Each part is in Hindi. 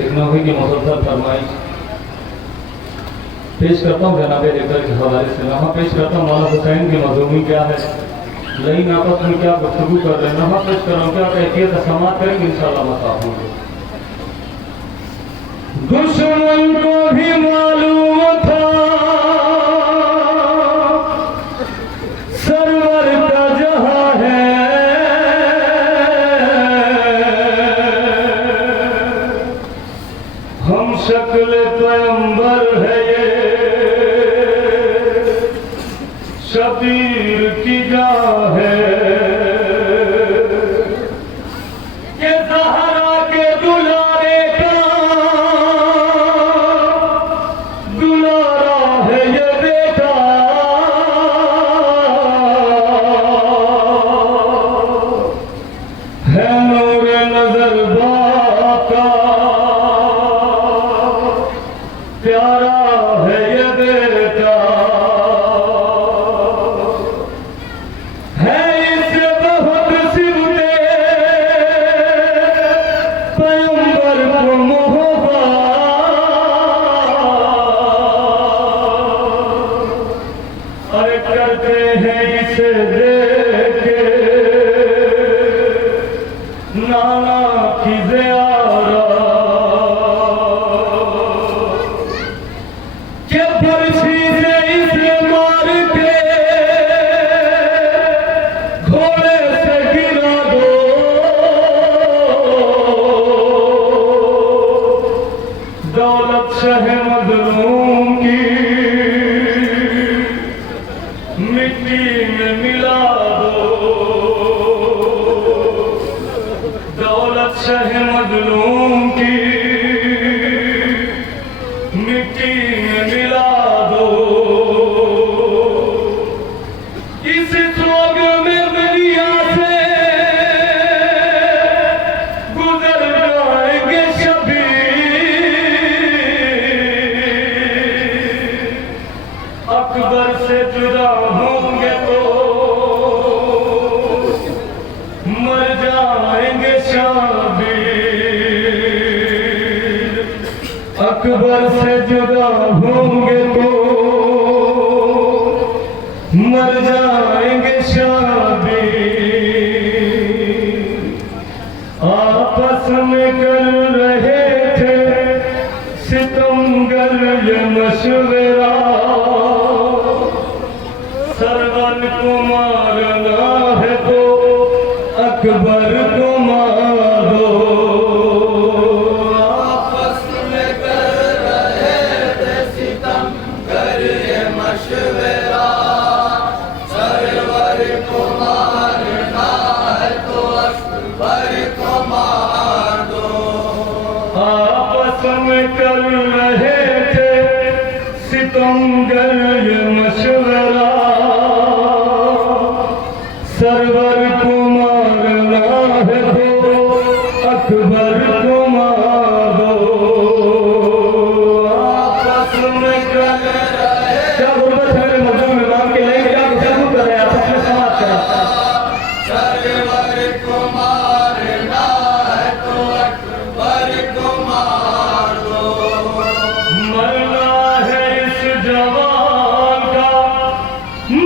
एक नौकरी की मुसलसल फरमाइश पेश करता हूँ जनाब लेकर के हवाले से नहा पेश करता हूँ। मौला हुसैन की मजमूमी क्या है, लई आपस में क्या गुफ्तगू कर रहे हैं, नहा पेश कर रहा हूँ, क्या कैफियत है, समाप्त करेंगे इंशाअल्लाह मसाफ होंगे। दुश्मन को भी मालूम था सरवर का जहां है, हम शक्ल पैगंबर है ये शबीर की जान है, ये ज़हरा के दुलारे का दुलारा है ये बेटा, है नूर नजर बाका प्यारा है ये बेटा, है इससे बहुत सिमटे पैगंबर को मोहब्बत, अरे करते हैं इसे देख के नाना की ज़ियारत, के बरछी से इसे मार के घोड़े से गिरा दो, दौलत शह मजलूम की मिट्टी में मिला दो, दौलत शह मजलूम की मिट्टी में मिला दो, इस सोग में दुनिया से गुजर जाएंगे शबीर, अकबर से जुदा होंगे तो मर जाएंगे शबीर, अकबर से जुदा होंगे तो मर जाएंगे शबीर, आपस में कर रहे थे सितमगर ये मशवरा, सरवर को मारना है तो अकबर को मारो, आपस में कर रहे थे सितमगर ये मशवरा, सरवर को मारना है तो अकबर को मार दो, आपस में कर रहे थे सितमगर ये मशवरा, सरवर को मारना है तो अकबर को मारो, आपस में कर रहे क्या गुर्बत है मेरे मजलूम इमाम के लिए, क्या गुफ्तगू कर रहे हैं, आपस में समाप्त करा, सरवर को मारना है तो अकबर को मार दो, मरना है इस जवान का,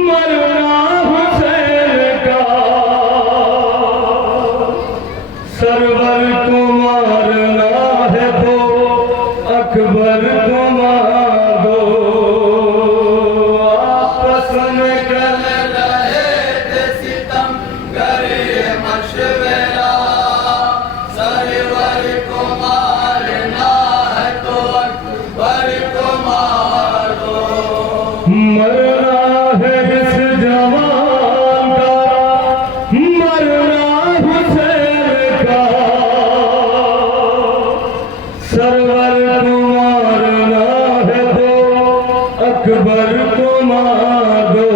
मरना हुसैन का, सरवर को मारना है तो सरवर को मारना है तो अकबर को मार दो।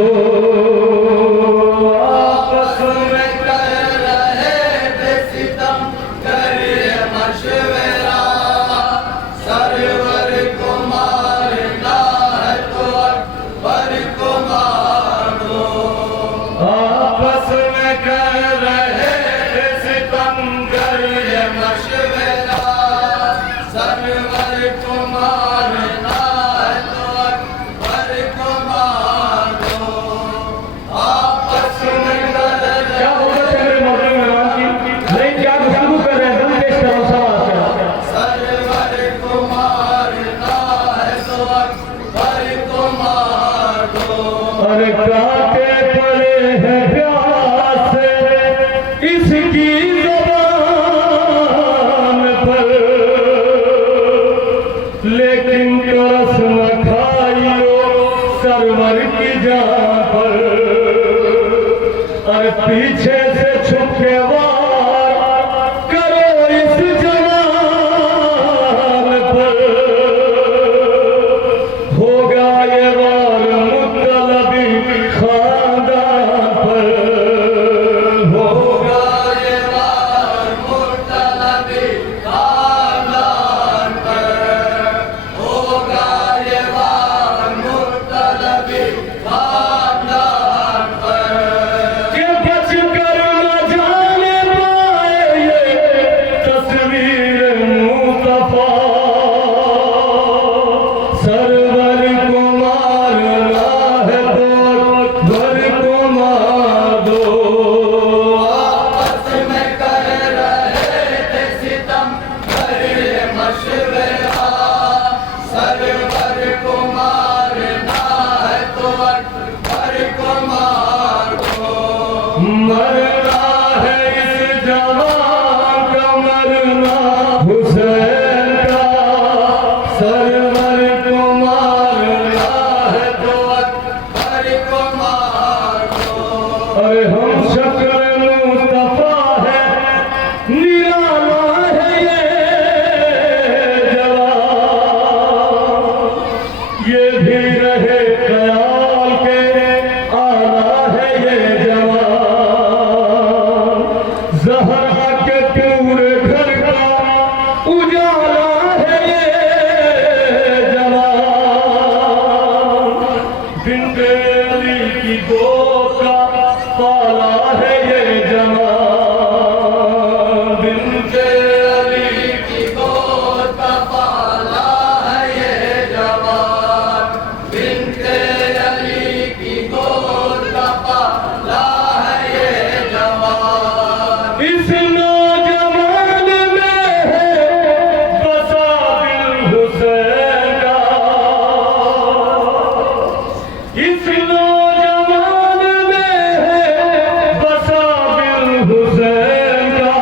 आपस में कर रहे थे सितम करिए मशवरा, सरवर को मारना है तो अकबर को मार दो। आपस में कर रहे थे सितम करिए मशवरा, सरवर को मारना है तो अकबर को मार दो। आपस में कर क्या होगा मेरे मौके में नहीं क्या गुफ्तगू कर रहे हैं, दम पेश करो सवाल का। सरवर को मारना है तो अकबर को मार दो। अरे कांटे पड़े हैं प्यास से इसकी ज़बान पर, लेकिन तरस न खाइयो सरवर की जान पर। अरे पीछे से छुप के वार करो इस जवान पर, होगा ये वार मुत्तलबी खानदान पर। होगा ये वार मुत्तलबी खानदान पर, होगा ये वार मुत्तलबी खानदान पर। कि बच कर न जाने पाए ये तस्वीर मुस्तफा, सरवर को मारना है तो अकबर को मार दो। आपस में कर रहे थे सितम करिए मशवरा, सरवर को मारना है तो अकबर को मार दो। मरना है इस जवान का, मरना हुसैन का, सरवर को मारना है तो अकबर को मार दो। अरे हम शक्ल मुस्तफा है, निराला है ये जवान, ये भी रहे ख्याल के आला है ये जवान। ज़हरा के पूरे घर का उजाला है ये जवान, बिन्ते अली की गोद का पाला है ये जवान। बिन्ते अली की गोद का पाला है ये जवान, बिन्ते अली की गोद का पाला है ये जवान। इस नौजवान में है बसा दिल हुसैन का, इस नौजवान में है बसा दिल हुसैन का,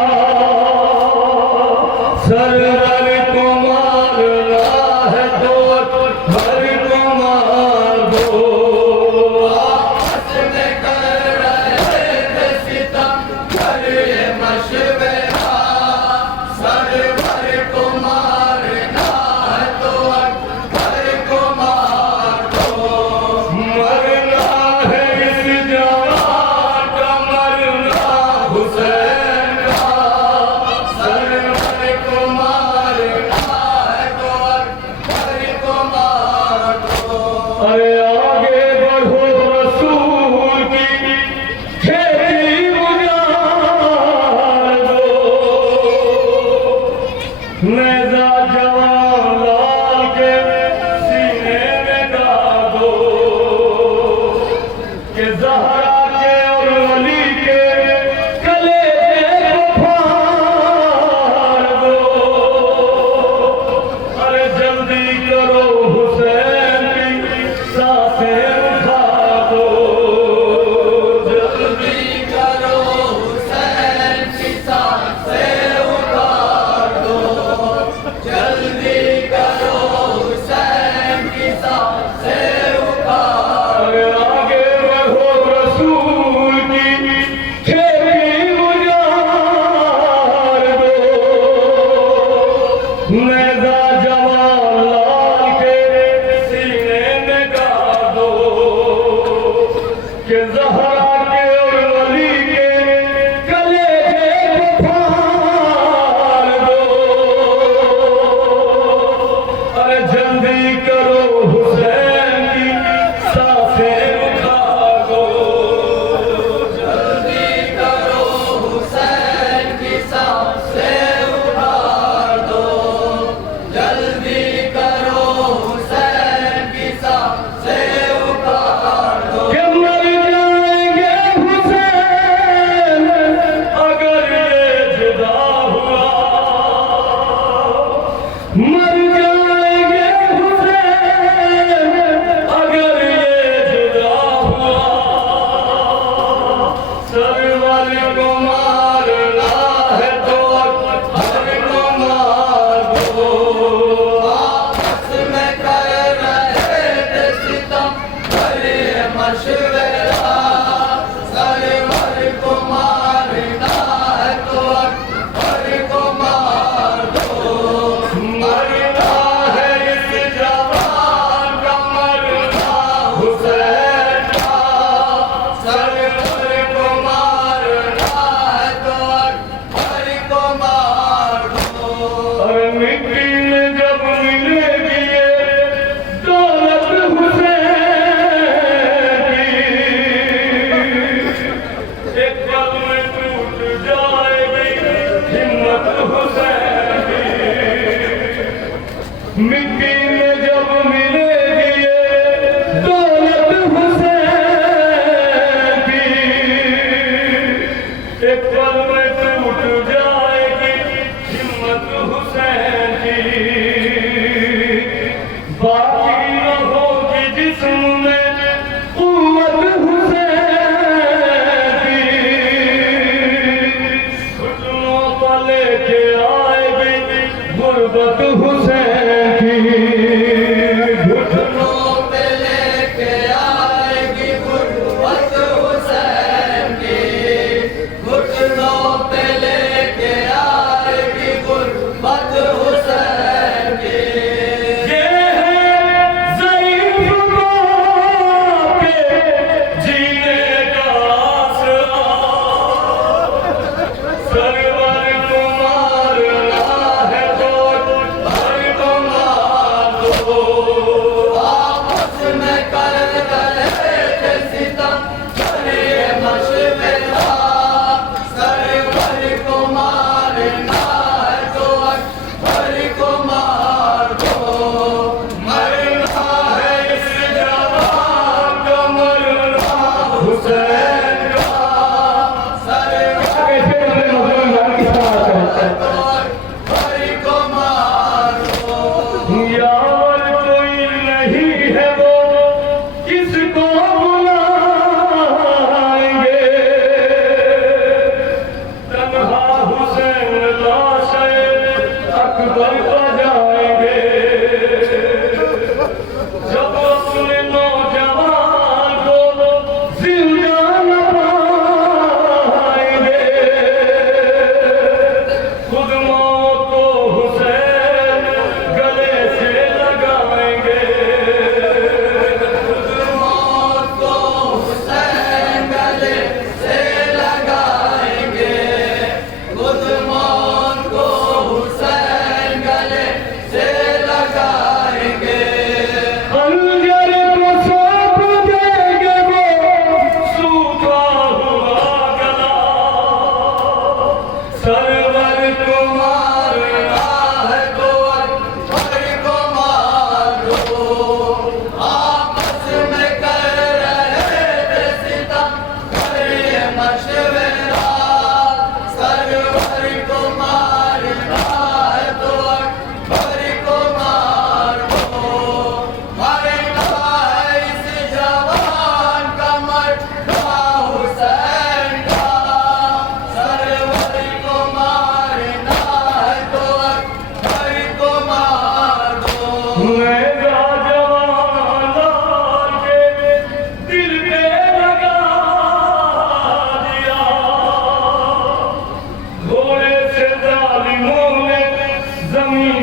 सरवर को मारना है तो अकबर को मार दो। आपस में कर रहे थे सितम करिए मशवरा, सरवर को मारना है तो अकबर को मार दो। मरना है इस जवान का, मरना हुसैन का, सरवर को मारना है तो अकबर को मार दो। अरे आगे बढ़ो रसूल की खेती उजाड़ दो। नेज़ा जवान लाल के सीने में डाल दो, कि ज़हरा के और अली के कलेजे को फाड़ दो। अरे जल्दी करो हुसैन की सांसें उठा दो, जल्दी करो हुसैन की सांसें उतार दो, जल्दी नेज़ा जवान लाल के सीने में गाड़ दो कि ज़हरा के और वली के कलेजे को फाड़ दो। अरे जल्दी करो हुसैन की सांसें उखाड़ दो। जल्दी करो हुसैन की सांसें उखाड़ दो। जल्दी करो हुसैन की सांसें उखाड़ दो। कि मर जाएंगे हुसैन अगर ये जुदा हुआ। मर जाएंगे हुसैन अगर ये जुदा हुआ। सर वाले को मारना है तो हर को मार दो। आपस में कर रहे थे सितम करे मशवरा। सरवर को मारना है तो हर को मार दो। मरना है इस जवान का मरना हुसैन का। सरवर को मारना है तो हर को मार दो। और मिट्टी में जब मिलेगी ये दौलत हुसैन की, एक पल में टूट जाएगी हिम्मत हुसैन की। मिट्टी में जब मिलेगी ये दौलत हुसैन की, एक पल में टूट जाएगी हिम्मत हुसैन की। बाकी न होगी जिस्म में कुव्वत हुसैन की। घुटनों पर लेके आएगी गुर्बत हुसैन की। घुटनों घुटनों पे लेके आएगी गुर्बत हुसैन की। घुटनों पे लेके आएगी गुर्बत हुसैन की। ये है ज़ईफ़ बाप के जीने का आसरा। सरवर को मारना है तो हर को मार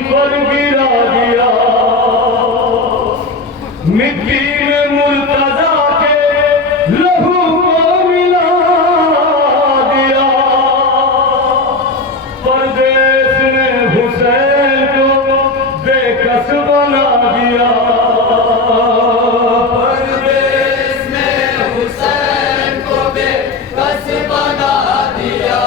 पर गिरा दिया, मिट्टी में मुर्तजा के लहू को मिला दिया, परदेश ने हुसैन को बेकस बना दिया। परदेश में हुसैन को बेकस बना दिया,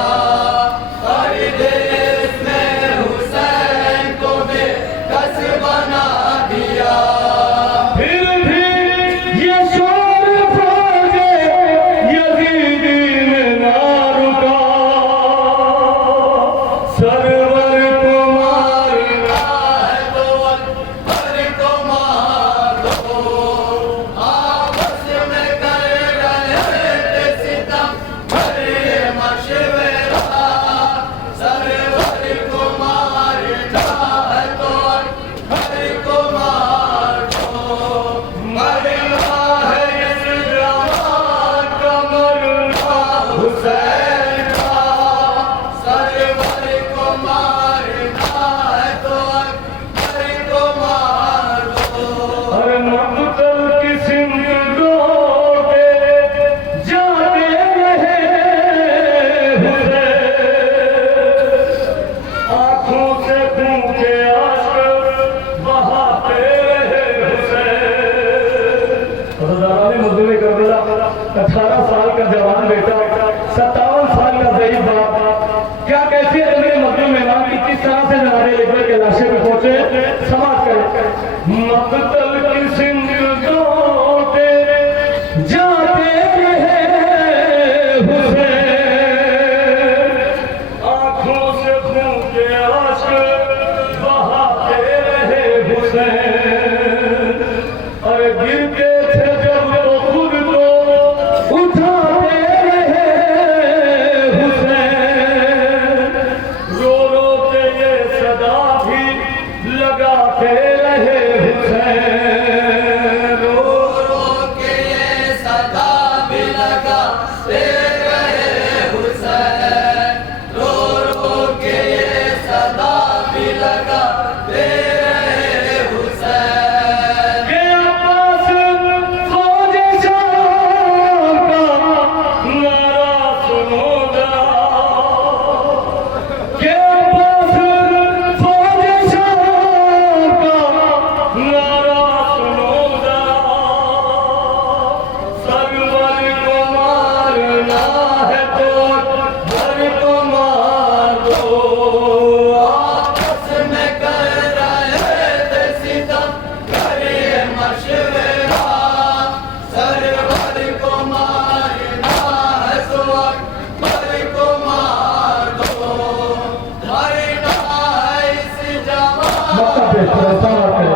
परदेश में हुसैन को बेकस बना दिया। फिर भी ये शोर फौजे यजीदी में ना रुका, सरवर को मारना है तो अकबर को मार दो, आपस में कर रहे थे सितम भरे मशवरा, सरवर को मारना है तो अकबर को मार दो, मरना है इस जवान का मरना हुसैन का, सरवर को मारना है तो अकबर को मार दो। हर मकतल की सिंदूरों पे जाते रहे हुसैन, आंखों से खून के आंसू बहाते रहे हुसैन। सरदारानी मजदूरी करबला 18 साल का जवान बेटा, 57 साल का ज़ईफ बाप, क्या कैसी है मेरे मजलूम मेहमान की किस तरह से जनाबे अकबर के लाशे पे पहुंचे, समाप्त करें। मकतल की सिंदूरों पे जाते रहे हुसैन, आंखों से खून के आंसू बहाते रहे हुसैन। अरे गिरते थे जब तो खुद को उठाते रहे हुसैन, रो रो के ये सदा भी लगाते रहे हुसैन, रो रो के ये सदा भी लगाते रहे हुसैन, रो रो के ये सदा भी लगाते रहे हुसैन। के अब्बास फौज शाम का नारा सुनो जरा, के अब्बास फौज शाम का नारा सुनो जरा, सरवर को मारना है तो अकबर को मार दो, आपस में कर रहे थे सितम भरे मशवरा, सरवर को मारना है तो अकबर को मार दो, मरना है इस जवान मक्का पे समाप्त करें।